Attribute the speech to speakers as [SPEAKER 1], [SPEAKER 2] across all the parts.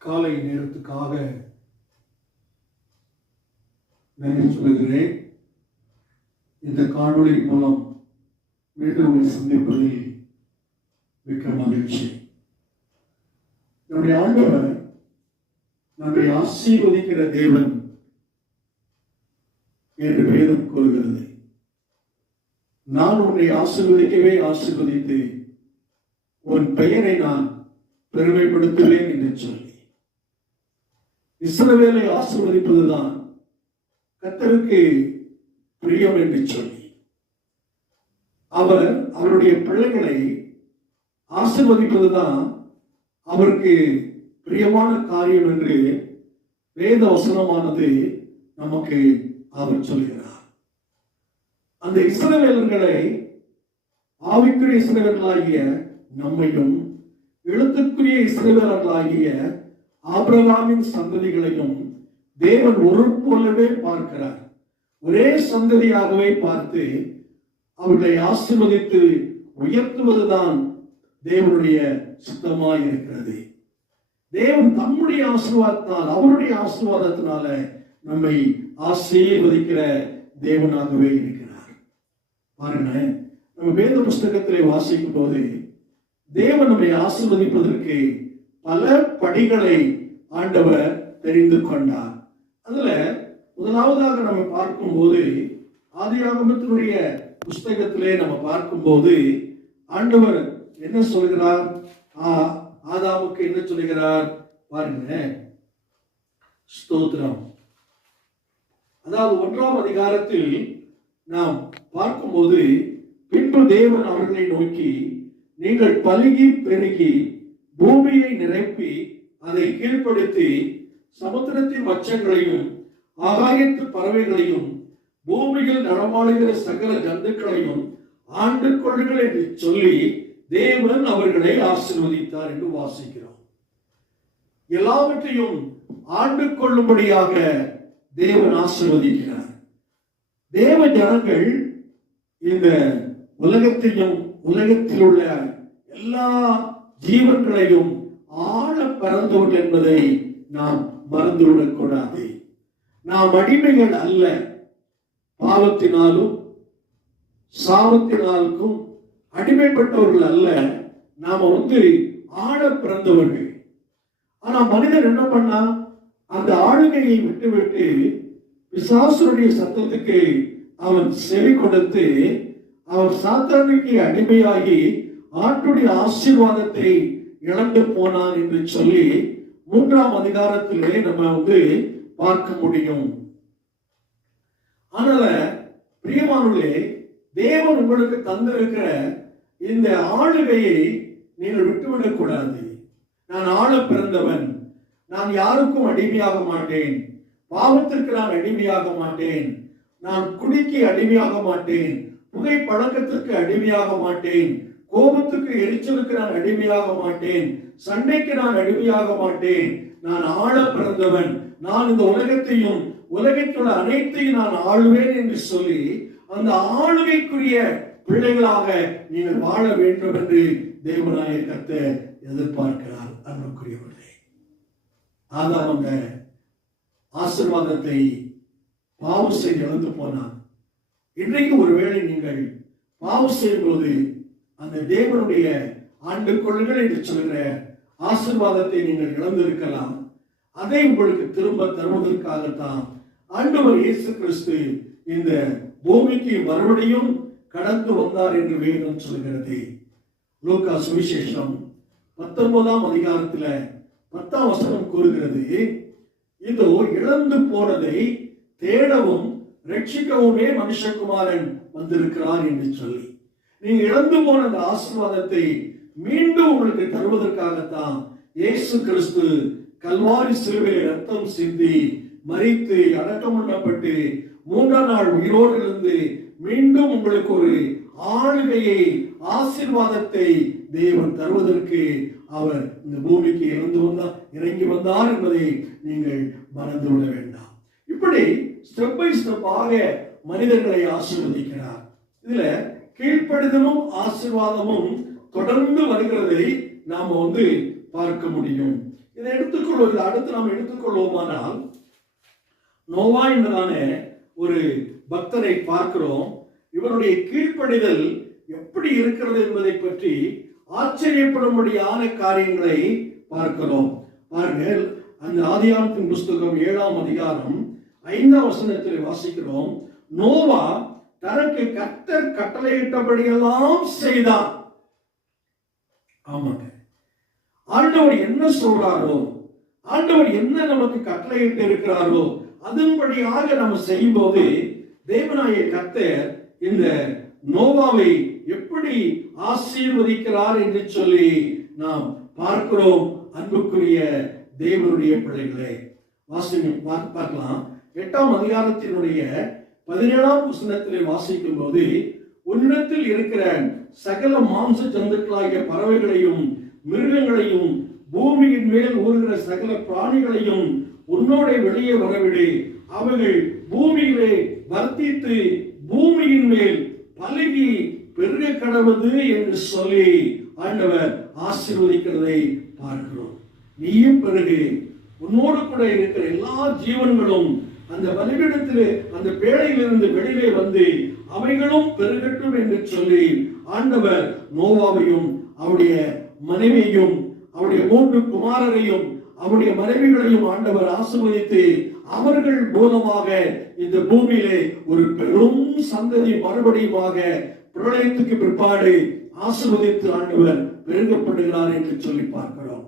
[SPEAKER 1] காலை நேரத்துக்காக நன்றி சொல்லுகிறேன். இந்த காணொளி மூலம் மீண்டும் சந்திப்பதில் மிக்க மகிழ்ச்சி. நம்முடைய ஆண்டவர் நம்மை ஆசீர்வதிக்கிற தேவன் என்று வேதம் கூறுகிறது. நான் உன்னை ஆசீர்வதிக்கவே ஆசீர்வதித்து உன் பெயரை நான் பெருமைப்படுத்துவேன் என்று சொல்லி. இஸ்ரவேலை ஆசிர்வதிப்பதுதான் கத்தருக்கு பிரியம் என்று சொல்லி. அவர் அவருடைய பிள்ளைகளை ஆசிர்வதிப்பதுதான் அவருக்கு பிரியமான காரியம் என்று வேத வசனமானது நமக்கு அவர் சொல்கிறார். அந்த இஸ்ரவேலர்களை ஆவிக்குரிய இஸ்ரவேலர்களாகிய நம்மையும் எழுத்துக்குரிய இஸ்ரவேலர்களாகிய ஆபிரகாமின் சந்ததிகளையும் தேவன் ஒரு போலவே பார்க்கிறார். ஒரே சந்ததியாகவே பார்த்து அவர்களை ஆசிர்வதித்து உயர்த்துவதுதான் தேவனுடைய சித்தமாய் இருக்கிறது தேவன் தம்முடைய ஆசீர்வாதத்தால் அவருடைய ஆசீர்வாதத்தினால நம்மை ஆசீர்வதிக்கிற தேவனாகவே இருக்கிறார். பாருங்க நம்ம வேத புஸ்தகத்திலே வாசிக்கும் போது தேவன் நம்மை ஆசிர்வதிப்பதற்கு பல படிகளை ஆண்டவர் தெரிந்து கொண்டார். அதுல முதலாவதாக நம்ம பார்க்கும்போது ஆதியாகமத்தினுடைய புஸ்தகத்திலே நம்ம பார்க்கும்போது ஆண்டவர் என்ன சொல்கிறார்? ஆ- ஆதாமுக்கு என்ன சொல்கிறார்? பாருங்க. ஸ்தோத்திரம். அதாவது ஒன்றாம் அதிகாரத்தில் நாம் பார்க்கும்போது பின்பு தேவன் அவர்களை நோக்கி நீங்கள் பழுகி பெருகி பூமியை நிரப்பி அதை கீழ்ப்படுத்தி சமுத்திரத்தின் மச்சங்களையும் ஆகாயத்து பறவைகளையும் பூமியில் நடமாடுகிற சகல ஜந்துக்களையும் ஆண்டு கொள்ளுங்கள் என்று சொல்லி தேவன் அவர்களை ஆசிர்வதித்தார் என்று வாசிக்கிறோம். எல்லாவற்றையும் ஆண்டு கொள்ளும்படியாக தேவன் ஆசிர்வதிக்கிறார். தேவ ஜனங்கள் இந்த உலகத்தையும் உலகத்தில் உள்ள எல்லா ஜீவன்களையும் ஆழ பறந்தவர்கள் என்பதை நாம் மறந்துவிடக்கூடாது நாம் அடிமைகள் அல்ல. பாவத்தினாலும் சாபத்தினாலுக்கும் அடிமைப்பட்டவர்கள் அல்ல. நாம வந்து ஆழ பிறந்தவர்கள். ஆனா மனிதன் என்ன பண்ணா அந்த ஆளுகையை விட்டுவிட்டு பிசாசுடைய சத்தத்துக்கு அவன் செவி கொடுத்து அவன் சாத்தானுக்கு அடிமையாகி ஆட்டுடைய ஆசீர்வாதத்தை இழந்து போனான் என்று சொல்லி மூன்றாம் அதிகாரத்திலே நம்ம வந்து பார்க்க முடியும். அதனால பிரியமானவர்களே தேவன் உங்களுக்கு தந்திருக்கிற இந்த ஆளுகையை நீங்கள் விட்டுவிடக் கூடாது. நான் ஆள பிறந்தவன். நான் யாருக்கும் அடிமையாக மாட்டேன். பாவத்திற்கு நான் அடிமையாக மாட்டேன். நான் குடிக்கு அடிமையாக மாட்டேன். புகை பழக்கத்திற்கு அடிமையாக மாட்டேன். கோபத்துக்கு எரிச்சலுக்கு நான் அடிமையாக மாட்டேன் சண்டைக்கு நான் அடிமையாக மாட்டேன். நான் ஆள பிறந்தவன். நான் இந்த உலகத்தையும் உலகத்துள்ள அனைத்தையும் நான் ஆளுவேன் என்று சொல்லி அந்த ஆளுகைக்குரிய பிள்ளைகளாக நீங்கள் வாழ வேண்டும் என்று தேவனாய கத்தை எதிர்பார்க்கிறார். அன்புக்குரியவர்களே ஆதாம் அந்த ஆசீர்வாதத்தை பாவம் செய்து இழந்து போனான். இன்றைக்கு ஒருவேளை நீங்கள் பாவம் செய்யும்போது அந்த தேவனுடைய ஆண்டு கொள்ளுங்கள் என்று சொல்கிற ஆசீர்வாதத்தை நீங்கள் இழந்திருக்கலாம். அதை உங்களுக்கு திரும்ப தருவதற்காகத்தான் ஆண்டவர் இயேசு கிறிஸ்து இந்த பூமிக்கு மறுபடியும் கடந்து வந்தார் என்று வேதம் சொல்கிறது லூக்கா சுவிசேஷம் பத்தொன்பதாம் அதிகாரத்தில் பத்தாம் வசனம் கூறுகிறது இதோ இழந்து போனதை தேடவும் ரட்சிக்கவுமே மனுஷகுமாரன் வந்திருக்கிறார் என்று சொல்லி. நீங்க இழந்து போன அந்த ஆசீர்வாதத்தை மீண்டும் உங்களுக்கு தருவதற்காகத்தான் இயேசு கிறிஸ்து கல்வாரி சிறுவை ரத்தம் சிந்தி மறித்து அடக்கம் பண்ணப்பட்டு மூன்றாம் நாள் உயிரோடு இருந்து மீண்டும் உங்களுக்கு ஒரு ஆளுகையை ஆசீர்வாதத்தை தேவன் தருவதற்கு அவர் இந்த பூமிக்கு இறந்து வந்தார் இறங்கி வந்தார் என்பதை நீங்கள் மறந்து விட வேண்டாம். இப்படி ஸ்டெப் பை ஸ்டெப்பாக மனிதர்களை ஆசீர்வதிக்கிறார். இதுல கீழ்ப்படுதலும் ஆசீர்வாதமும் தொடர்ந்து வருகிறதை நாம வந்து பார்க்க முடியும். இதை எடுத்துக்கொள்வது அடுத்து நாம் எடுத்துக்கொள்வோமானால் நோவா என்றதான ஒரு பக்தரை பார்க்கிறோம். இவருடைய கீழ்ப்படிதல் எப்படி இருக்கிறது என்பதை பற்றி ஆச்சரியப்படும்படியான காரியங்களை பார்க்கிறோம். பாருங்கள் அந்த ஆதியாமத்தின் புஸ்தகம் ஏழாம் அதிகாரம் ஐந்தாம் வசனத்தில் வாசிக்கிறோம். நோவா தனக்கு கர்த்தர் கட்டளையிட்டபடியெல்லாம் செய்தான் ஆமாங்க. ஆண்டவர் என்ன சொல்றாரோ ஆண்டவர் என்ன நமக்கு கட்டளையிட்டு இருக்கிறாரோ அதன்படியாக நம்ம செய்யும் போது தேவனாய கர்த்தர் இந்த நோவாவை எப்படி ஆசீர்வதிக்கிறார் என்று சொல்லி நாம் பார்க்கிறோம். அன்புக்குரிய தேவனுடைய பிள்ளைகளை வாசிங்க பார்க்கலாம். எட்டாம் அதிகாரத்தினுடைய பதினேழாம் வசனத்திலே வாசிக்கும் போது உன்னிடத்தில் இருக்கிற சகல மாம்ச ஜந்துக்களாகிய பறவைகளையும் மிருகங்களையும் பூமியின் மேல் ஊறுகிற சகல பிராணிகளையும் உன்னோட வெளியே வரவிடு. அவைகள் பூமியிலே வர்த்தித்து பூமியின் மேல் பழகி பெருக கடவுது என்று சொல்லி ஆண்டவர் ஆசீர்வதிக்கிறதை பார்க்கிறோம். நீயும் பிறகு உன்னோடு கூட இருக்கிற எல்லா ஜீவன்களும் அந்த பலிபீடத்திலே அந்த பேழையிலிருந்து வெளியிலே வந்து அவைகளும் பெருகட்டும் என்று சொல்லி ஆண்டவர் நோவாவையும் அவருடைய மனைவியையும் அவருடைய மூன்று குமாரரையும் அவருடைய மனைவிகளையும் ஆண்டவர் ஆசிர்வதித்து அவர்கள் மூலமாக இந்த பூமியிலே ஒரு பெரும் சந்ததி மறுபடியுமாக பிரளயத்துக்கு பிற்பாடு ஆசிர்வதித்து ஆண்டவர் பெருகப்படுகிறார் என்று சொல்லி பார்க்கிறோம்.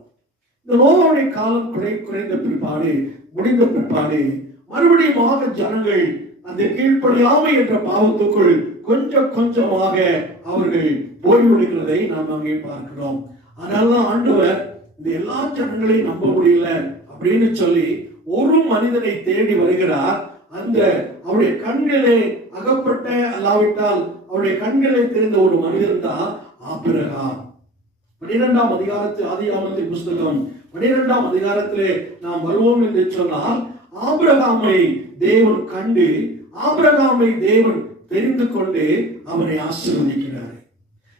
[SPEAKER 1] இந்த நோவாவுடைய காலம் குறை குறைந்த பிற்பாடு முடிந்த பிற்பாடு மறுபடியுமாக ஜனங்கள் அந்த கீழ்ப்படியாமை என்ற பாவத்துக்குள் கொஞ்சம் கொஞ்சமாக அவர்கள் போய்விடுகிறதை நாம் அங்கே பார்க்கிறோம். அதனாலதான் ஆண்டவர் இந்த எல்லா ஜனங்களையும் நம்ப முடியல அப்படின்னு சொல்லி ஒரு மனிதனை தேடி வருகிறார். அந்த அவருடைய கண்களே அகப்பட்ட அல்லாவிட்டால் அவருடைய கண்களை தெரிந்த ஒரு மனிதன் தான் ஆபிரகாம். பனிரெண்டாம் அதிகாரத்து ஆதி ஆமத்தின் புஸ்தகம். பனிரெண்டாம் அதிகாரத்திலே நாம் வருவோம் என்று சொன்னால் ஆபிரகாமை தேவன் கண்டு ஆபிரகாமை தேவன் தெரிந்து கொண்டு அவனை ஆசீர்வதிக்கிறார்.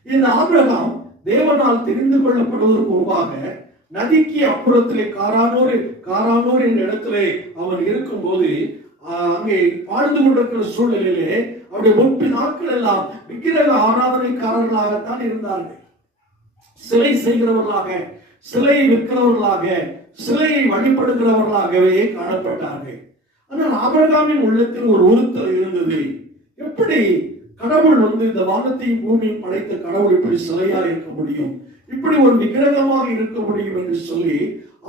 [SPEAKER 1] இந்த ஆபிரகாம் தேவனால் தெரிந்து கொள்ளப்படுவதற்கு முன்பாக நதிக்கு அப்புறத்திலே காரானூர் காரானூர் என்ற இடத்திலே அவன் இருக்கும்போது ஆஹ், அங்கே வாழ்ந்து கொண்டிருக்கிற சூழ்நிலையிலே அவருடைய முற்பி நாட்கள் எல்லாம் விக்கிரக ஆராதனைக்காரர்களாகத்தான் இருந்தார்கள். சிலை செய்கிறவர்களாக சிலையை விற்கிறவர்களாக சிலையை வழிபடுகிறவர்களாகவே காணப்பட்டார்கள். ஆனால் ஆபரகாமின் உள்ளத்தில் ஒரு உறுத்தல் இருந்தது. எப்படி கடவுள் வந்து இந்த வானத்தையும் பூமியும் படைத்த கடவுள் இப்படி சிலையா இருக்க முடியும்? இப்படி ஒரு விக்கிரகமாக இருக்க முடியும் என்று சொல்லி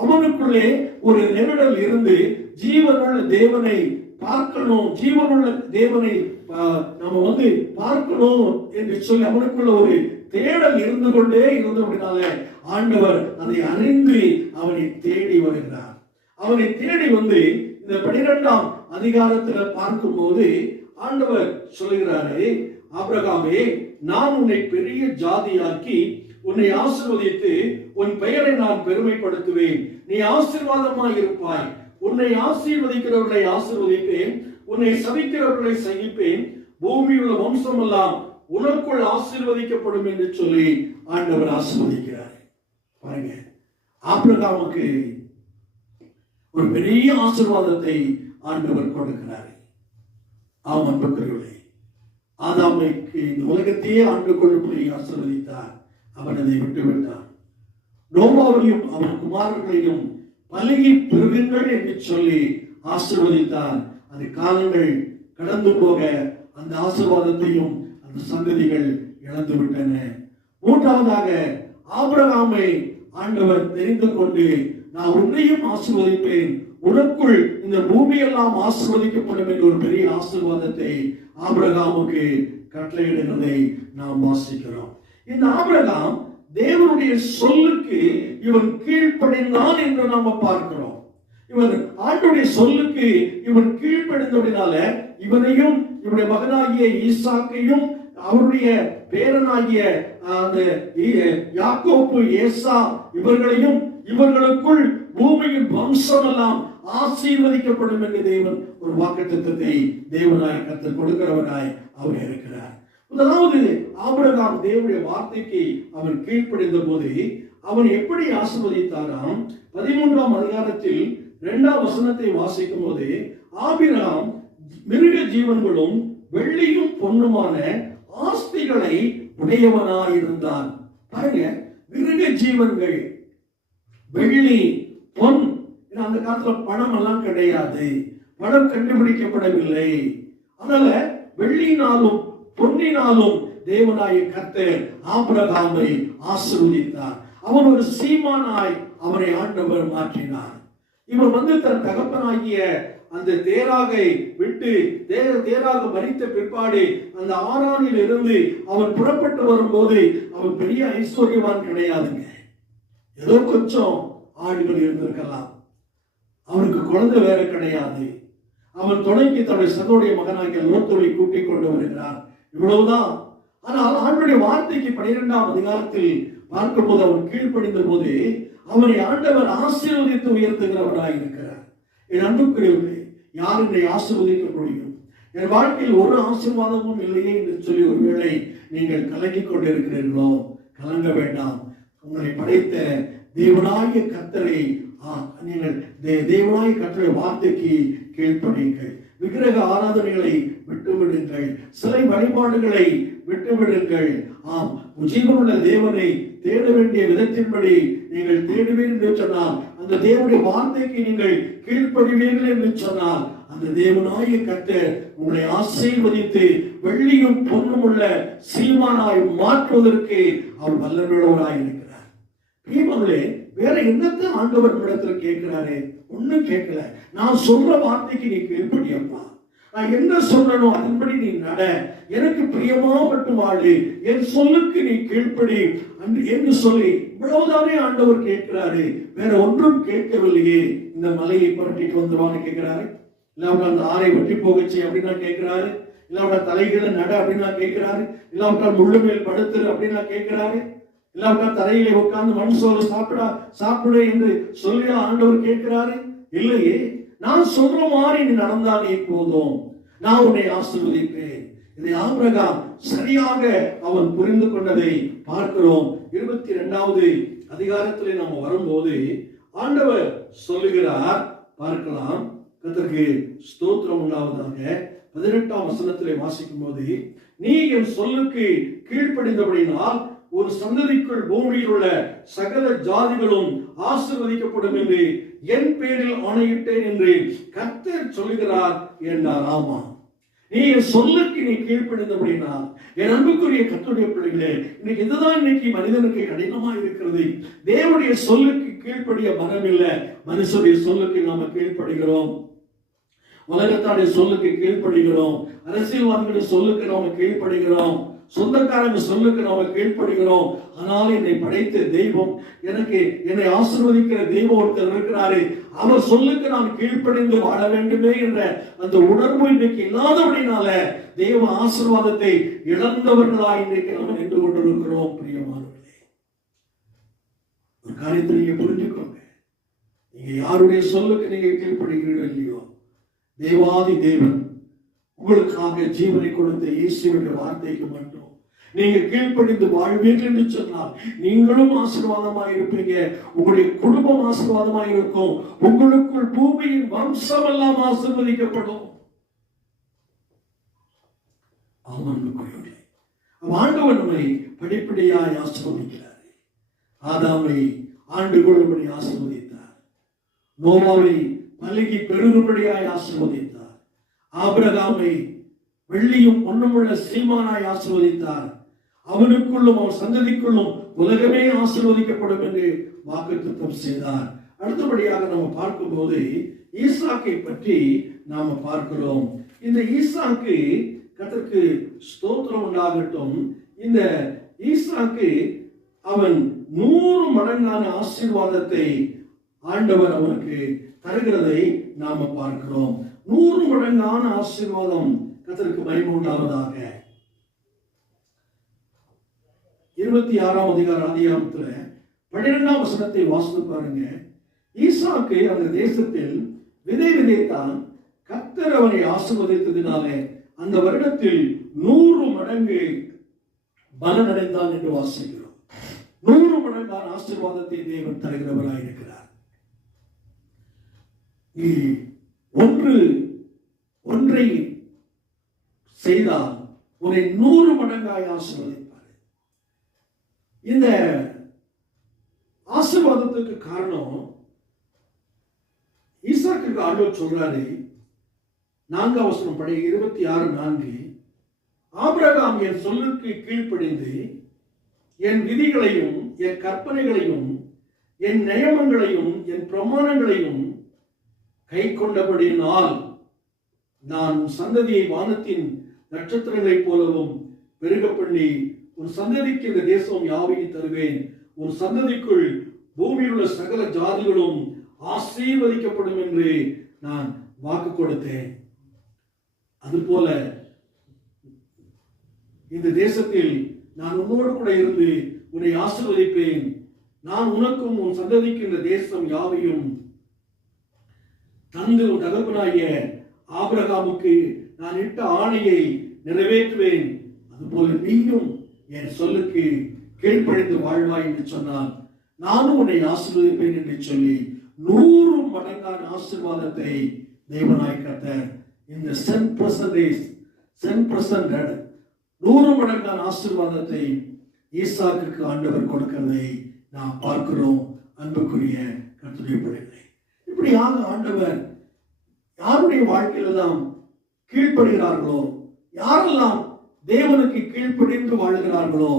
[SPEAKER 1] அவனுக்குள்ளே ஒரு நெருடல் இருந்து ஜீவனுள்ள தேவனை பார்க்கணும் ஜீவனுள்ள தேவனை நம்ம வந்து பார்க்கணும் என்று சொல்லி அவனுக்குள்ள ஒரு தேடல் இருந்து கொண்டே இருந்தபடினால ஆண்டவர் அதை அறிந்து அவனை தேடி வருகிறார். அவனை தேடி வந்து இந்த பனிரெண்டாம் அதிகாரத்துல பார்க்கும்போது ஆண்டவர் சொல்லுகிறாரு ஆபிரகாமே நான் உன்னை பெரிய ஜாதியாக்கி உன்னை ஆசிர்வதித்து உன் பெயரை நான் பெருமைப்படுத்துவேன். நீ ஆசீர்வாதமாய் இருப்பாய். உன்னை ஆசீர்வதிக்கிறவர்களை ஆசீர்வதிப்பேன். உன்னை சபிக்கிறவர்களை சகிப்பேன். பூமியுள்ள வம்சமெல்லாம் உனக்குள் ஆசீர்வதிக்கப்படும் என்று சொல்லி ஆண்டவர் ஆசீர்வதிக்கிறார். பாருங்க ஆப்ரகாமுக்கு ஒரு பெரிய ஆசீர்வாதத்தை ஆண்டவர் கொடுக்கிறார். ஆம் அன்புக்குரியவர்களே ஆதாமைக்கு இந்த உலகத்தையே ஆண்டு கொள்ளும்படி ஆசீர்வதித்தார். அவன் அதை விட்டுவிட்டான். நோமாவையும் அவன் குமாரர்களையும் பலகி பெறுவீர்கள் என்று சொல்லி ஆசீர்வதித்தான் அது காலங்கள் கடந்து போக அந்த ஆசீர்வாதத்தையும் சந்ததிகள் இழந்து விட்டன மூன்றாவதாக ஆபிரகாமை ஆண்டவர் தெரிந்து கொண்டு நான் உன்னையும் ஆசிர்வதிப்பேன். உனக்குள் இந்த பூமியெல்லாம் ஆசீர்வதிக்கப்படும் என்ற ஒரு பெரிய ஆசீர்வாதத்தை ஆபிரகாமுக்கு கட்டளையிடுகிறதை நாம் வாசிக்கிறோம். இந்த ஆபிரகாம் தேவனுடைய சொல்லுக்கு இவன் கீழ்ப்படைந்தான் என்று நாம பார்க்கிறோம். இவன் ஆண்டுடைய சொல்லுக்கு இவன் கீழ்ப்படைந்தபடினால இவனையும் இவனுடைய மகனாகிய ஈசாக்கையும் அவருடைய பேரனாகிய அந்த யாக்கோப்பு ஏசா இவர்களையும் இவர்களுக்குள் பூமியின் வம்சம் எல்லாம் ஆசீர்வதிக்கப்படும் என்று தேவன் ஒரு வாக்குத்தத்தத்தை தேவனாய் கத்து கொடுக்கிறவனாய் அவர் இருக்கிறார். முதலாவது ஆபிரகாம் தேவனுடைய வார்த்தைக்கு அவன் கீழ்ப்படைந்த போது அவன் எப்படி ஆசிர்வதித்தாராம்? பதிமூன்றாம் அதிகாரத்தில் இரண்டாம் வசனத்தை வாசிக்கும் போது ஆபிராம் மிருக ஜீவன்களும் வெள்ளியும் பொண்ணுமான ஆஸ்திகளை உடையவனாயிருந்தான். பாருங்க மிருக ஜீவன்கள். வெள்ளி பொன் ஏன்னா அந்த காலத்துல பணம் எல்லாம் கிடையாது. பணம் கண்டுபிடிக்கப்படவில்லை. அதனால வெள்ளியினாலும் பொன்னினாலும் தேவனாய கர்த்தர் ஆபிரகாமை ஆசிர்வதித்தார். அவன் ஒரு சீமானாய் அவரை ஆண்டவர் மாற்றினார். இவன் வந்து தன் தகப்பனாகிய அந்த தேராகை விட்டு தேர தேராக மறித்த பிற்பாடு அந்த ஆறானில் இருந்து அவன் புறப்பட்டு வரும்போது அவன் பெரிய ஐஸ்வர்யவான் கிடையாதுங்க. ஏதோ கொஞ்சம் ஆடுகள் இருந்திருக்கலாம். அவனுக்கு குழந்தை வேற கிடையாது. அவன் துணைக்கு தன்னுடைய சகோடைய மகனாகிய லோத்துவை கூட்டிக் கொண்டு வருகிறார். இவ்வளவுதான். ஆனால் ஆண்டுடைய வார்த்தைக்கு பனிரெண்டாம் அதிகாரத்தில் பார்க்கும்போது அவன் கீழ்ப்படிந்த போது அவனை ஆண்டவர் ஆசீர்வதித்து உயர்த்துகிறவனாக இருக்கிறார் என் அன்புக்குரியவர்களே யார் என்னை ஆசிர்வதிக்க முடியும். என் வாழ்க்கையில் ஒரு ஆசீர்வாதமும் இல்லையே என்று சொல்லி ஒருவேளை நீங்கள் கலங்கிக் கொண்டிருக்கிறீர்களோ? கலங்க வேண்டாம். உங்களை படைத்த தேவனாய கத்தரை ஆ, நீங்கள் தே- தேவனாய கத்தரை வார்த்தைக்கு கீழ்ப்படியுங்கள். விக்கிரக ஆராதனைகளை விட்டுவிடுங்கள். சிலை வழிபாடுகளை விட்டுவிடுங்கள். ஆம் ஜீவனுள்ள தேவனை தேட வேண்டிய விதத்தின்படி நீங்கள் தேடுவீர் என்று சொன்னால் அந்த தேவனுடைய வார்த்தைக்கு நீங்கள் கீழ்ப்படுவீர்கள் என்று சொன்னால் அந்த தேவனாய கத்தர் உங்களை ஆசீர்வதித்து வெள்ளியும் பொண்ணும் உள்ள சீமானாய் மாற்றுவதற்கு அவர் வல்லவராய் இருக்கிறார். பிரியமகளே வேற என்னத்தை ஆண்டவர் இடத்துல கேட்கிறாரு? ஒண்ணும் கேட்கல. நான் சொல்ற வார்த்தைக்கு நீ கீழ்படியப்பா நான் என்ன சொல்லணும் அதன்படி நீ நட. எனக்கு பிரியமாப்பட்டு வாழு என் சொல்லுக்கு நீ கீழ்ப்படி. அன்று என்று சொல்லி இவ்வளவுதானே ஆண்டவர் கேட்கிறாரு. வேற ஒன்றும் கேட்கவில்லையே. இந்த மலையை புரட்டிட்டு வந்துருவான்னு கேட்கிறாரு. இல்லாவிட்டா அந்த ஆறை வெட்டி போகச்சு அப்படின்னா கேட்கிறாரு. இல்லாவிட்டா தலைகளை நட அப்படின்னா கேட்கிறாரு. இல்லாவிட்டா முள்ளு மேல் படுத்துரு அப்படின்னா கேட்கிறாரு. இல்லாவிட்டா தலையிலே உட்கார்ந்து மண் சோறு சாப்பிடா சாப்பிடு என்று சொல்லி ஆண்டவர் கேட்கிறாரு? இல்லையே. நான் சொல்ற மாதிரி நீ நடந்தாலே போதும். நான் உன்னை ஆசிர்வதிப்பேன். இதை ஆபிரகாம் சரியாக அவன் புரிந்து கொண்டதை பார்க்கிறோம். இருபத்தி இரண்டாவது அதிகாரத்திலே நம்ம வரும்போது ஆண்டவர் சொல்லுகிறார். பார்க்கலாம். கர்த்தருக்கு ஸ்தோத்திரம் உண்டாவதாக. பதினெட்டாம் வசனத்திலே வாசிக்கும் போது நீ என் சொல்லுக்கு கீழ்ப்படிந்தபடினால் ஒரு சந்ததிக்குள் பூமியில் உள்ள சகல ஜாதிகளும் ஆசிர்வதிக்கப்படும் என்று என் பேரில் ஆணையிட்டேன் என்று கத்தர் சொல்லுகிறார் என்றார். ஆமா. நீ என் சொல்லுக்கு நீ கீழ்ப்படிந்தபடினால் என் அன்புக்குரிய கத்துடைய பிள்ளைகளே இன்னைக்கு இதுதான் இன்னைக்கு மனிதனுக்கு கடினமா இருக்கிறது. தேவனுடைய சொல்லுக்கு கீழ்ப்படிய மனம் இல்லை மனுஷனுடைய சொல்லுக்கு நாம கீழ்ப்படுகிறோம். உலகத்தாடைய சொல்லுக்கு கீழ்ப்படுகிறோம். அரசியல்வாதிகளுடைய சொல்லுக்கு நாம கீழ்ப்படுகிறோம். சொந்தக்காரங்க சொல்லுக்கு நாம கீழ்ப்படுகிறோம். ஆனால் என்னை படைத்த தெய்வம் எனக்கு என்னை ஆசிர்வதிக்கிற தெய்வம் ஒருத்தர் இருக்கிறாரு. அவர் சொல்லுக்கு நான் கீழ்ப்படிந்து வாழ வேண்டுமே என்ற அந்த உணர்வு இன்னைக்கு இல்லாதபடினால தெய்வ ஆசிர்வாதத்தை இழந்தவர்களாய் இன்றைக்கு நாம் நின்று கொண்டிருக்கிறோம் பிரியமானவர்களே. ஒரு காரியத்தை நீங்க புரிஞ்சுக்கோங்க. நீங்க யாருடைய சொல்லுக்கு நீங்க கீழ்ப்படுகிறீர்கள் இல்லையோ? தேவாதி தேவன். உங்களுக்காக ஜீவனை கொடுத்த இயேசுவின் வார்த்தைக்கு மட்டும். நீங்க கீழ்ப்படிந்து வாழ்வீர்கள் என்று சொன்னால் நீங்களும் ஆசீர்வாதமாக இருப்பீங்க. உங்களுடைய குடும்பம் ஆசீர்வாதமாக இருக்கும். உங்களுக்குள் பூமியின் வம்சம் எல்லாம் ஆசீர்வதிக்கப்படும். ஆண்டவன் நம்மை படிப்படியாய் ஆசீர்வதிக்கிறார். ஆதாமை ஆண்டு கொள்ளும்படி ஆசீர்வதித்தார். நோமாவை பல்கி பெருகும்படியாய் ஆசீர்வதித்தார். ஆபிரகாமை வெள்ளியும் பொன்னுமுள்ள சீமானாய் ஆசிர்வதித்தார். அவனுக்குள்ளும் அவன் சந்ததிக்குள்ளும் உலகமே ஆசிர்வதிக்கப்படும் என்று வாக்குத்தத்தம் செய்தார். அடுத்தபடியாக நம்ம பார்க்கும்போது ஈசாக்கை பற்றி நாம பார்க்கிறோம். இந்த ஈசாக்கு கத்திற்கு ஸ்தோத்திரம் உண்டாகட்டும். இந்த ஈசாக்கு அவன் நூறு மடங்கான ஆசீர்வாதத்தை ஆண்டவர் அவனுக்கு தருகிறதை நாம பார்க்கிறோம். நூறு மடங்கான ஆசீர்வாதம் கத்தருக்கு மகிமை உண்டாவதாக இருபத்தி ஆறாம் அதிகார அதிகாரத்துல பன்னிரெண்டாம் வசனத்தை வாசித்து பாருங்க. ஈசாக்கு அந்த தேசத்தில் விதை விதைத்தான். கத்தர் அவனை ஆசீர்வதித்ததினாலே அந்த வருடத்தில் நூறு மடங்கு பலனடைந்தான் என்று வாசிக்கிறோம். நூறு மடங்கான ஆசீர்வாதத்தை தேவன் தருகிறவராக இருக்கிறார் ஒன்று ஒன்றை செய்தால் உன்னை நூறு மடங்காய் ஆசீர்வதிப்பார். இந்த ஆசீர்வாதத்துக்கு காரணம் ஈசாக்கு ஆண்டவர் சொல்றாரு நான்காம் வசனம் படி இருபத்தி ஆறு நான்கு ஆபிரகாம் என் சொல்லுக்கு கீழ்ப்படிந்து என் விதிகளையும் என் கற்பனைகளையும் என் நியமங்களையும் என் பிரமாணங்களையும் கை கொண்டபடியினால் நான் உன் சந்ததியை வானத்தின் நட்சத்திரங்களைப் போலவும் பெருக பண்ணி உன் சந்ததிக்கு இந்த தேசம் யாவையும் தருவேன். உன் சந்ததிக்குள் பூமியில் உள்ள சகல ஜாதிகளும் ஆசீர்வதிக்கப்படும் என்று நான் வாக்கு கொடுத்தேன். அதுபோல இந்த தேசத்தில் நான் உன்னோடு கூட இருந்து உன்னை ஆசீர்வதிப்பேன். நான் உனக்கும் உன் சந்ததிக்கு இந்த தேசம் யாவையும் தந்து உன் தகப்பனாகிய ஆபிரகாமுக்கு நான் இட்ட ஆணையை நிறைவேற்றுவேன். அதுபோல நீயும் என் சொல்லுக்கு கீழ்ப்படிந்து வாழ்வாய் என்று சொன்னால் நானும் உன்னை ஆசீர்வதிப்பேன் என்று சொல்லி நூறு மடங்கான ஆசீர்வாதத்தை தேவனாய் கர்த்தர் இந்த சென் பர்சன்டேஜ் சென் பர்சன்டட் நூறு மடங்கான ஆசீர்வாதத்தை ஈசாக்கு ஆண்டவர் கொடுக்கிறதை நாம் பார்க்கிறோம். அன்புக்குரிய கத்துரை பிள்ளைகளை. எப்படியாக ஆண்டவர் யாருடைய வாழ்க்கையில கீழ்ப்படுகிறார்களோ யாரெல்லாம் தேவனுக்கு கீழ்ப்படிந்து வாழ்கிறார்களோ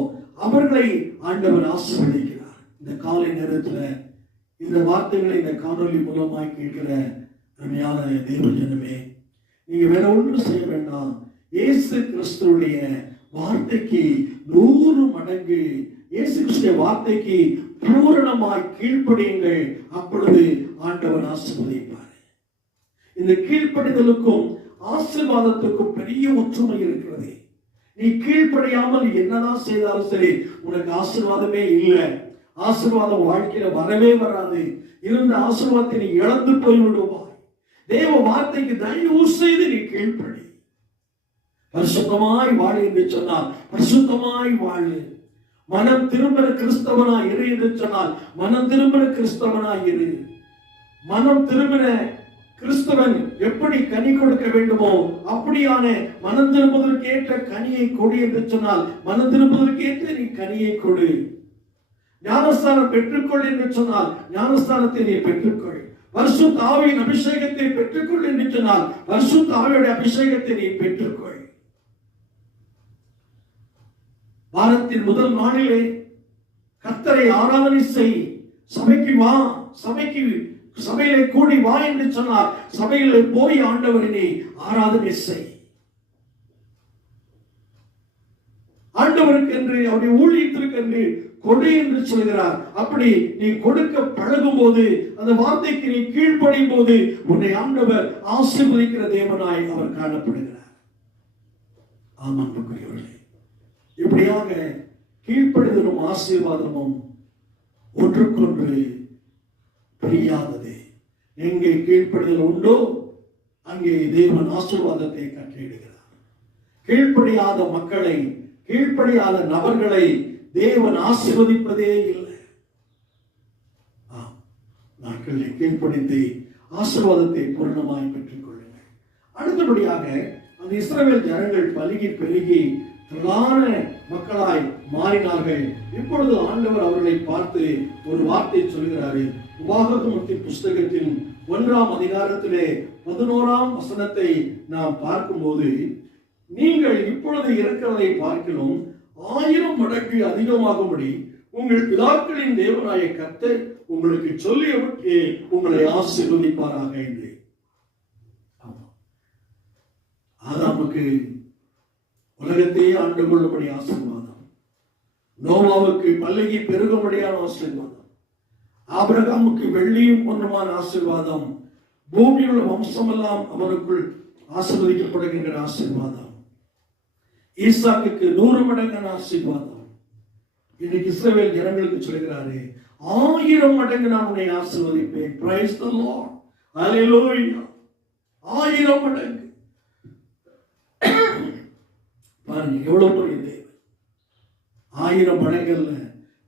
[SPEAKER 1] அவர்களை ஆண்டவர் ஆசீர்வதிக்கிறார். இந்த காலை நேரத்துல இந்த வார்த்தைகளை இந்த காணொளி மூலமாய் கேட்கிற அருமையான தேவ ஜனமே நீங்க வேற ஒன்றும் செய்ய வேண்டாம். இயேசு கிறிஸ்துடைய வார்த்தைக்கு நூறு மடங்கு இயேசு கிறிஸ்துடைய வார்த்தைக்கு பூரணமாய் கீழ்ப்படியுங்கள். அப்பொழுது ஆண்டவர் ஆசிர்வதிப்பார். இந்த கீழ்ப்படிதலுக்கும் ஆசீர்வாதத்துக்கும் பெரிய ஒற்றுமை இருக்கிறது. நீ கீழ்ப்படியாமல் என்னதான் செய்தாலும் சரி உனக்கு ஆசீர்வாதமே இல்லை. ஆசீர்வாதம் வாழ்க்கையில வரவே வராது. இருந்த ஆசீர்வாதத்தை நீ இழந்து போய் விடுவாய் தேவ வார்த்தைக்கு தயவு செய்து நீ கீழ்ப்படி. பரிசுத்தமாய் வாழு என்று சொன்னால் பரிசுத்தமாய் வாழு. மனம் திரும்புற கிறிஸ்தவனா இரு என்று சொன்னால் மனம் திரும்புற கிறிஸ்தவனா இரு. மனம் திரும்பின கிறிஸ்தவன் எப்படி கனி கொடுக்க வேண்டுமோ அப்படியான மனம் திரும்புவதற்கு ஏற்ற கனியை கொடு என்று சொன்னால் மனம் திரும்புவதற்கு ஏற்ற நீ கனியை கொடு. ஞானஸ்தானம் பெற்றுக்கொள் என்று சொன்னால் ஞானஸ்தானத்தை நீ பெற்றுக்கொள். வருஷ தாவியின் அபிஷேகத்தை பெற்றுக்கொள் என்று சொன்னால் வருஷ தாவியுடைய அபிஷேகத்தை நீ பெற்றுக்கொள். வாரத்தின் முதல் நாளிலே கத்தரை ஆராதனை செய். சபைக்கு வா சபைக்கு சபையிலே கூடி வா என்று சொன்னார். சபையிலே போய் ஆண்டவரினை ஆராதனை செய். ஆண்டவருக்கு என்று அவருடைய ஊழியத்திற்கு என்று கொடு என்று சொல்கிறார். அப்படி நீ கொடுக்க பழகும் போது அந்த வார்த்தைக்கு நீ கீழ்ப்படையும் போது உன்னை ஆண்டவர் ஆசிர்வதிக்கிற தேவனாய் அவர் காணப்படுகிறார். ஆமாம் இப்படியாக கீழ்ப்படிதலும் ஆசீர்வாதமும் ஒன்றுக்கொன்று பிரியாதது. எங்கே கீழ்ப்படுதல் உண்டோ அங்கே தேவன் ஆசீர்வாதத்தை கட்டளையிடுகிறார். கீழ்ப்படியாத மக்களை கீழ்ப்படியாத நபர்களை தேவன் ஆசீர்வதிப்பதே இல்லை. நாட்களை கீழ்ப்படித்து ஆசீர்வாதத்தை பூரணமாய் பெற்றுக் கொள்ளுங்கள். அடுத்தபடியாக அந்த இஸ்ரவேல் ஜனங்கள் பலுகி பெருகி திரளான மக்களாய் மாறினார்கள். இப்பொழுது ஆண்டவர் அவர்களை பார்த்து ஒரு வார்த்தை சொல்கிறாரு. உபாகமத்தின் புஸ்தகத்தின் ஒன்றாம் அதிகாரத்திலே பதினோராம் வசனத்தை நாம் பார்க்கும்போது நீங்கள் இப்பொழுது இருக்கிறதை பார்க்கிறோம் ஆயிரம் மடங்கு அதிகமாகும்படி உங்கள் பிதாக்களின் தேவனாய கத்து உங்களுக்கு சொல்லியவற்றை உங்களை ஆசீர்வதிப்பாராக என்று. ஆமா. ஆதாமுக்கு உலகத்தையே ஆண்டு கொள்ளும்படி ஆசீர்வாதம். நோவாவுக்கு பல்லகி பெருகும்படியான ஆசீர்வாதம். ஆபிரகாமுக்கு வெள்ளியும் பொன்னுமான ஆசீர்வாதம். பூமியில் உள்ள வம்சமெல்லாம் அவருக்குள் ஆசீர்வதிக்கப்படுகின்ற ஆசீர்வாதம். ஈசாக்குக்கு நூறு மடங்கான ஆசீர்வாதம். இன்னைக்கு இஸ்ரவேல் ஜனங்களுக்கு சொல்கிறாரு ஆயிரம் மடங்கு நான் உன்னை ஆசீர்வதிப்பேன். பிரைஸ் லார்ட் ஆயிரம் மடங்கு. பாருங்க எவ்வளவு பெரிய ஆயிரம் மடங்கள்ல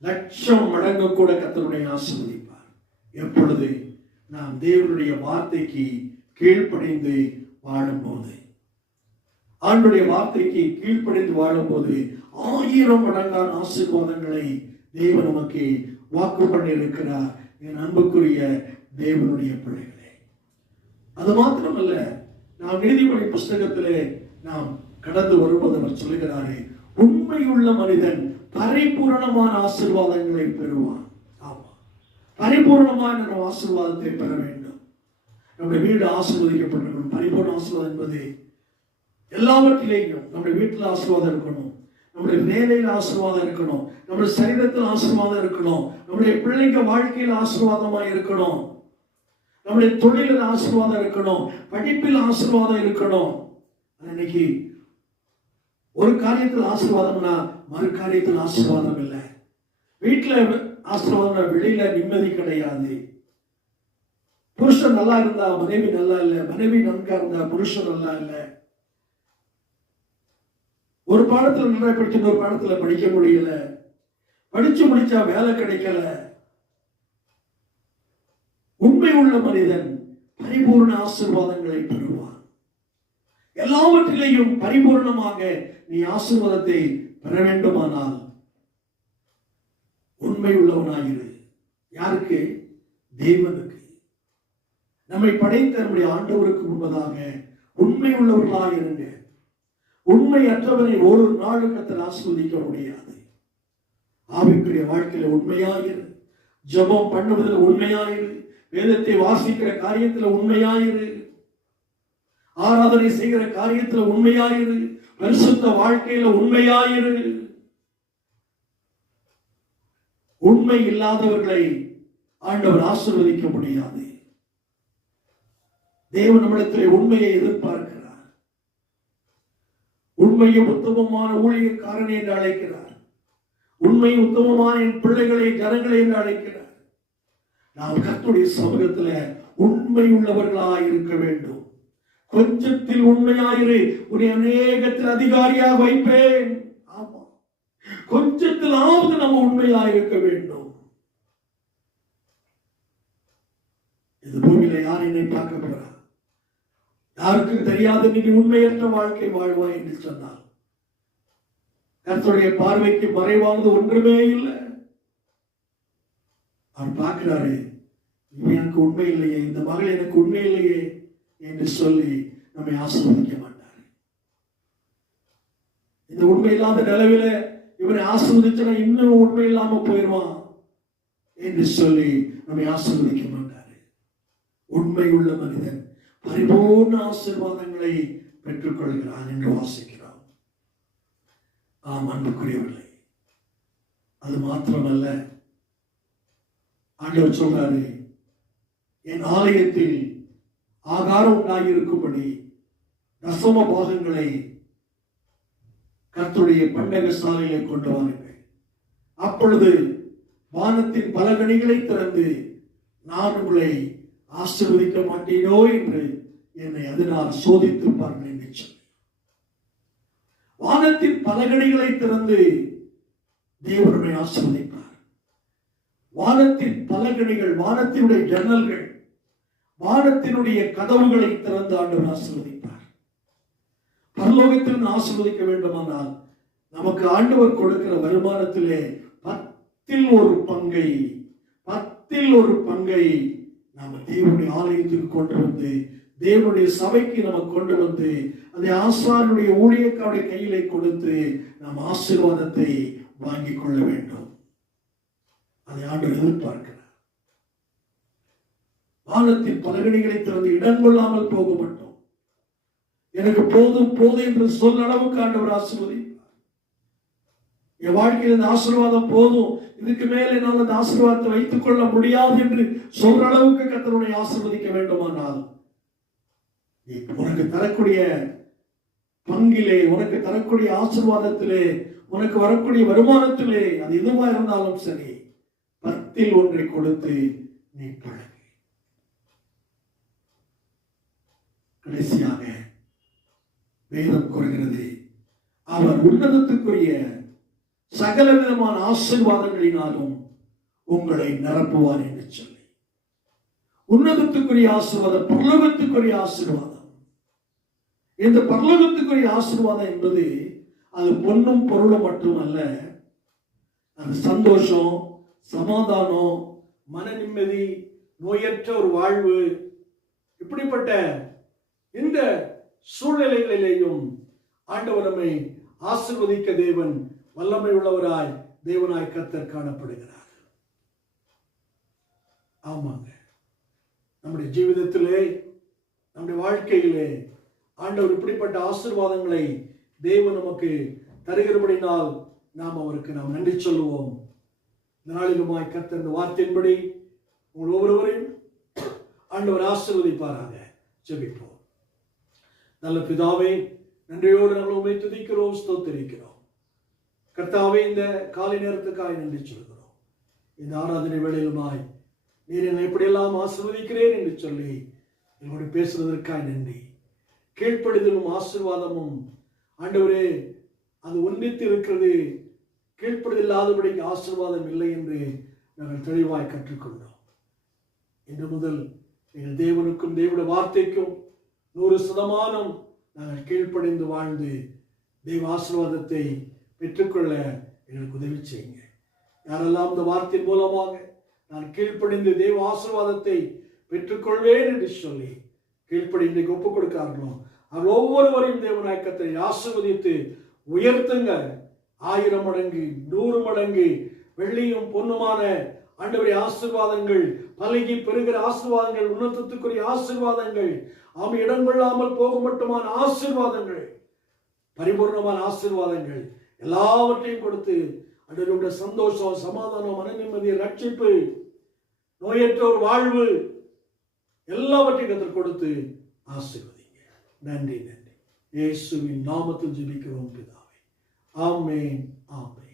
[SPEAKER 1] லட்சம் மடங்கு கூட கத்தனுடைய ஆசிர்வதிப்பார். எப்பொழுது நாம் தேவனுடைய வார்த்தைக்கு கீழ்ப்படைந்து வாழும்போது ஆண்டுடைய வார்த்தைக்கு கீழ்ப்படைந்து வாழும்போது ஆயிரம் மடங்கான ஆசீர்வாதங்களை தேவன் நமக்கு வாக்கு பண்ணியிருக்கிறார். என் அன்புக்குரிய தேவனுடைய பிள்ளைகளே அது மாத்திரமல்ல நாம் நீதிமொழி புஸ்தகத்திலே நாம் கடந்து வருவது அவர் சொல்லுகிறாரே உண்மையுள்ள மனிதன் பரிபூரணமான ஆசீர்வாதங்களை பெறுவான். ஆமா. பரிபூர்ணமான நம்ம ஆசீர்வாதத்தை பெற வேண்டும். நம்முடைய வீடு ஆசீர்வதிக்கப்பட்டிருக்கணும் பரிபூர்ண ஆசீர்வாதம் என்பது எல்லாவற்றிலேயும் நம்முடைய வீட்டில் ஆசீர்வாதம் இருக்கணும். நம்முடைய வேலையில் ஆசீர்வாதம் இருக்கணும். நம்முடைய சரீரத்தில் ஆசீர்வாதம் இருக்கணும். நம்முடைய பிள்ளைங்க வாழ்க்கையில் ஆசீர்வாதமா இருக்கணும். நம்முடைய தொழிலில் ஆசீர்வாதம் இருக்கணும். படிப்பில் ஆசீர்வாதம் இருக்கணும். இன்னைக்கு ஒரு காரியத்தில் ஆசீர்வாதம்னா மறு காரியத்தில் ஆசீர்வாதம் இல்லை. வீட்டுல ஆசீர்வாதம் வெளியில நிம்மதி கிடையாது. புருஷன் நல்லா இருந்தா மனைவி நல்லா இல்லை மனைவி நன்கா இருந்தா புருஷன் நல்லா இல்லை. ஒரு பாடத்தில் நல்லா படிச்சு ஒரு பாடத்தில் படிக்க முடியல. படிச்சு முடிச்சா வேலை கிடைக்கல. உண்மை உள்ள மனிதன் பரிபூர்ண ஆசீர்வாதங்களை பெறுவான். எல்லாவற்றிலேயும் பரிபூர்ணமாக நீ ஆசீர்வாதத்தை பெற வேண்டுமானால் உண்மை உள்ளவனாயிரு யாருக்கு? தேவனுக்கு. நம்மை படைத்த நம்முடைய ஆண்டவருக்கு முன்பதாக உண்மை உள்ளவர்களாக இருங்க. உண்மையற்றவனை ஒரு நாளும் கத்தர் ஆஸ்வதிக்க முடியாது. ஆவிக்குரிய வாழ்க்கையில உண்மையாயிரு. ஜெபம் பண்ணுவதில் உண்மையாயிரு. வேதத்தை வாசிக்கிற காரியத்துல உண்மையாயிரு. ஆராதனை செய்கிற காரியத்துல உண்மையாயிரு. பரிசுத்த வாழ்க்கையில உண்மையாயிரு. உண்மை இல்லாதவர்களை ஆண்டவர் ஆசிர்வதிக்க முடியாது. தேவன் நம்மிடத்தில் உண்மையை எதிர்பார்க்கிறார். உண்மையும் உத்தமமான ஊழியக்காரன் என்று அழைக்கிறார். உண்மை உத்தமமான என் பிள்ளைகளை ஜனங்களை என்று அழைக்கிறார். நாம் கத்துடைய சமூகத்துல உண்மை உள்ளவர்களாக இருக்க வேண்டும். கொஞ்சத்தில் உண்மையாயிரு. உன்னை அநேகத்தில் அதிகாரியாக வைப்பேன். ஆமா. கொஞ்சத்திலாவது நம்ம உண்மையாக இருக்க வேண்டும். இது பூமியில யார் என்னை பார்க்க போறா? யாருக்கும் தெரியாத நீ உண்மையற்ற வாழ்க்கை வாழ்வாய் என்று சொன்னார் கர்த்தருடைய பார்வைக்கு மறைவானது ஒன்றுமே இல்லை. அவர் பார்க்கிறாரு எனக்கு உண்மை இல்லையே இந்த மகள் எனக்கு உண்மை இல்லையே. என்று சொல்லி நம்மை ஆசீர்வதிக்க மாட்டார் இந்த உண்மை இல்லாத நிலவில இவனை ஆசீர்வதிச்சனா இன்னும் உண்மை இல்லாம போயிடுவான் என்று சொல்லி நம்மை ஆசீர்வதிக்க மாட்டார் உண்மை உள்ள மனிதன் பரிபூர்ண ஆசீர்வாதங்களை பெற்றுக்கொள்கிறான் என்று வாசிக்கிறோம். ஆம் அன்புக்குரியவில்லை அது மாத்திரமல்ல. ஆண்டவர் சொல்றாரு என் ஆலயத்தில் ஆகாரம் உண்டாகியிருக்கும்படி தசம பாகங்களை கர்த்தருடைய பண்டக சாலையிலே கொண்டு வாருங்கள். அப்பொழுது வானத்தின் பல கணிகளை திறந்து நான் உங்களை ஆசீர்வதிக்க மாட்டேனோ என்று என்னை அதனால் சோதித்து பாருங்கள் என்று சொல்லி வானத்தின் பலகணிகளை திறந்து தேவனுடைய ஆசீர்வதிப்பார். வானத்தின் பலகணிகள் வானத்தினுடைய ஜன்னல்கள் வானத்தினுடைய கதவுகளை திறந்து ஆண்டவர் ஆசிர்வதிப்பார். பரலோகத்தில் ஆசிர்வதிக்க வேண்டுமானால் நமக்கு ஆண்டவர் கொடுக்கிற வருமானத்திலே பத்தில் ஒரு பங்கை பத்தில் ஒரு பங்கை நாம தேவனுடைய ஆலயத்துக்கு கொண்டு வந்து தேவனுடைய சபைக்கு நம்ம கொண்டு வந்து அதை ஆசாரனுடைய ஊழியக்காருடைய கையிலே கொடுத்து நாம் ஆசீர்வாதத்தை வாங்கிக் கொள்ள வேண்டும். அதை ஆண்டு எதிர்பார்க்க வானத்தின் பலகணிகளை திறந்து இடம் கொள்ளாமல் போக மாட்டோம் எனக்கு போதும் போதும் என்று சொல் அளவுக்கு ஆண்டவர் ஆசீர்வதிப்பார். என் வாழ்க்கையில் இந்த ஆசீர்வாதம் போதும். இதுக்கு மேல என்னால் அந்த ஆசீர்வாதத்தை வைத்துக் கொள்ள முடியாது என்று சொல்ற அளவுக்கு கத்தனுடைய ஆசீர்வதிக்க வேண்டுமானால் நீ உனக்கு தரக்கூடிய பங்கிலே உனக்கு தரக்கூடிய ஆசீர்வாதத்திலே உனக்கு வரக்கூடிய வருமானத்திலே அது எதுவா இருந்தாலும் சரி பத்தில் ஒன்றை கொடுத்து நீ பழகு. கடைசியாக வேதம் கூறுகிறது. அவர் உன்னதத்துக்குரிய சகல விதமான ஆசீர்வாதங்களினாலும் உங்களை நிரப்புவார் என்று சொல்லி. உன்னதத்துக்குரிய ஆசீர்வாதம் பரலோகத்துக்குரிய ஆசீர்வாதம். இந்த பரலோகத்துக்குரிய ஆசீர்வாதம் என்பது அது பொண்ணும் பொருளும் மட்டுமல்ல அது சந்தோஷம் சமாதானம் மன நிம்மதி நோயற்ற ஒரு வாழ்வு இப்படிப்பட்ட இந்த சூழ்நிலைகளிலேயும் ஆண்டவர் நம்மை ஆசிர்வதிக்க தேவன் வல்லமை உள்ளவராய் தேவனாய் கத்தர் காணப்படுகிறார். ஆமாங்க. நம்முடைய ஜீவிதத்திலே நம்முடைய வாழ்க்கையிலே ஆண்டவர் இப்படிப்பட்ட ஆசீர்வாதங்களை தேவன் நமக்கு தருகிறபடினால் நாம் அவருக்கு நாம் நன்றி சொல்லுவோம். இந்த நாளிலுமாய் கத்த இந்த வார்த்தையின்படி உங்கள் ஒவ்வொருவரையும் ஆண்டவர் ஆசிர்வதிப்பாராக. ஜெபிப்போம். நல்ல பிதாவே நன்றியோடு நம்ம உண்மை துதிக்கிறோம் ஸ்தோத்திரிக்கிறோம். கர்த்தாவே இந்த காலை நேரத்துக்காய் நன்றி சொல்கிறோம். இந்த ஆராதனை வேளையிலுமாய் நீர் என்னை எப்படியெல்லாம் ஆசிர்வதிக்கிறேன் என்று சொல்லி என்னோடு பேசுவதற்காய் நன்றி. கீழ்ப்படிதலும் ஆசீர்வாதமும் ஆண்டவரே அது ஒன்றித்து இருக்கிறது கீழ்ப்படிதலாதபடிக்கு ஆசீர்வாதம் இல்லை என்று நாங்கள் தெளிவாய் கற்றுக்கொண்டோம். இன்று முதல் எங்கள் தேவனுக்கும் தேவனுடைய வார்த்தைக்கும் நூறு சதமானம் நாங்கள் கீழ்ப்படிந்து வாழ்ந்து தெய்வ ஆசீர்வாதத்தை பெற்றுக்கொள்ள எங்களுக்கு உதவி செய்யுங்க. யாரெல்லாம் இந்த வார்த்தை மூலமாக நான் கீழ்ப்படிந்து தெய்வ ஆசீர்வாதத்தை பெற்றுக்கொள்வேன் என்று சொல்லி கீழ்ப்படி இன்றைக்கு ஒப்புக் கொடுக்கிறார்களோ அவர் ஒவ்வொருவரையும் தேவநாயக்கத்தை ஆசீர்வதித்து உயர்த்துங்க ஆயிரம் மடங்கு நூறு மடங்கு வெள்ளியும் பொண்ணுமான ஆண்டவரை ஆசீர்வாதங்கள் பலகி பெறுகிற ஆசீர்வாதங்கள் உன்னதத்துக்குரிய ஆசீர்வாதங்கள் ஆமை இடம் கொள்ளாமல் போக மட்டுமான ஆசீர்வாதங்கள் பரிபூர்ணமான ஆசீர்வாதங்கள் எல்லாவற்றையும் கொடுத்து அன்றவருடைய சந்தோஷம் சமாதானம் மன நிம்மதி ரட்சிப்பு நோயற்ற ஒரு வாழ்வு எல்லாவற்றையும் கத்தர் கொடுத்து ஆசீர்வதிங்க. நன்றி நன்றி. இயேசுவின் நாமத்தில் ஜெபிக்கிறோம் பிதாவே. ஆமென் ஆமென்.